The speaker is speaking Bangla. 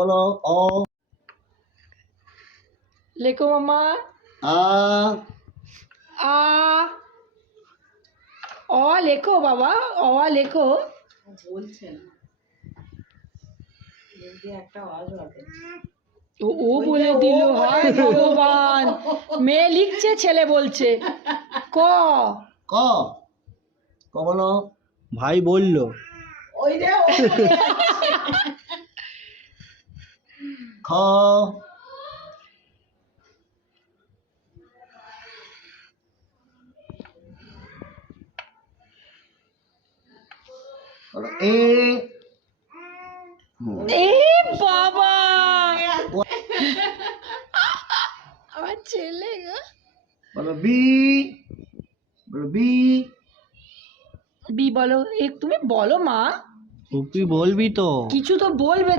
বলো অ লেখো মামা। আ আ অ লেখো বাবা, অ লেখো। বলছে না, একটা আওয়াজ হবে। ও বলে দিল, হায় ভগবান, মেয়ে লিখছে ছেলে বলছে। ক ক ক বলো ভাই বললো ওই রে খ বলো এ এ বাবা, আমার ছেলে গো। বলো বি বলো বি বি বলো, তুমি বলো মা, তুই বলবি তো কিছু তো বলবে।